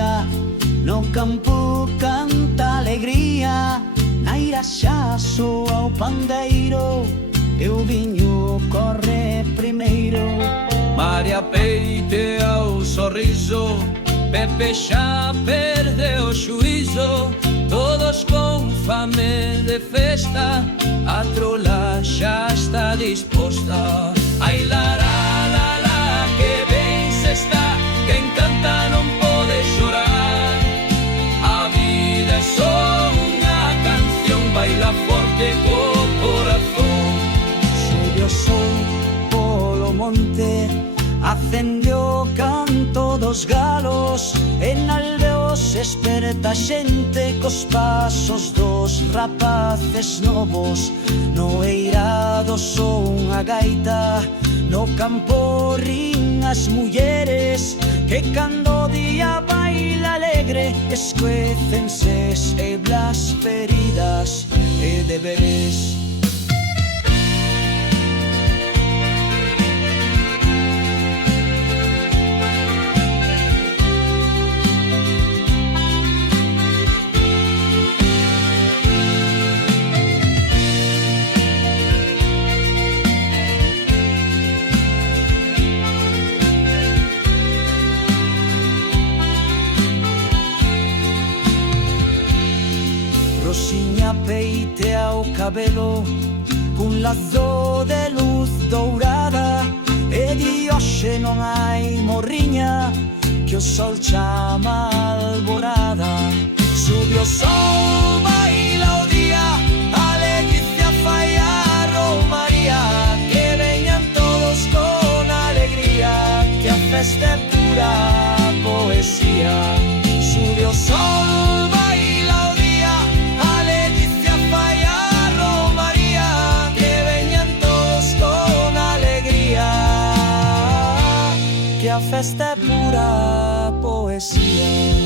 día no campo canta alegría. Na iraxazo ao pandeiro e o viño corre primeiro. María peite ao sorriso, Pepe xa perdeu o xuízo. Todos con fame de festa, a trola xa está disposta. Ai la la la, que ben se está, quen canta non pode xorar. A vida é só unha canción, baila forte co corazón. Sube o sol polo monte, acende o canto dos galos. En aldeos esperta xente cos pasos dos rapaces novos. No eirado son a gaita, no campo rin as mulleres, que cando o día baila alegre escuécense e blas feridas e deberes. Rosiña peite ao cabelo, cun lazo de luz dourada, e di hoxe non hai morriña, que o sol chama alborada. Sube o sol, baila o día, a Leticia fai a romaría, que veñan todos con alegría, que a festa é pura poesía. Sube o sol, baila o día, a Leticia fai a romaría, que veñan todos con alegría, que a festa é pura poesía.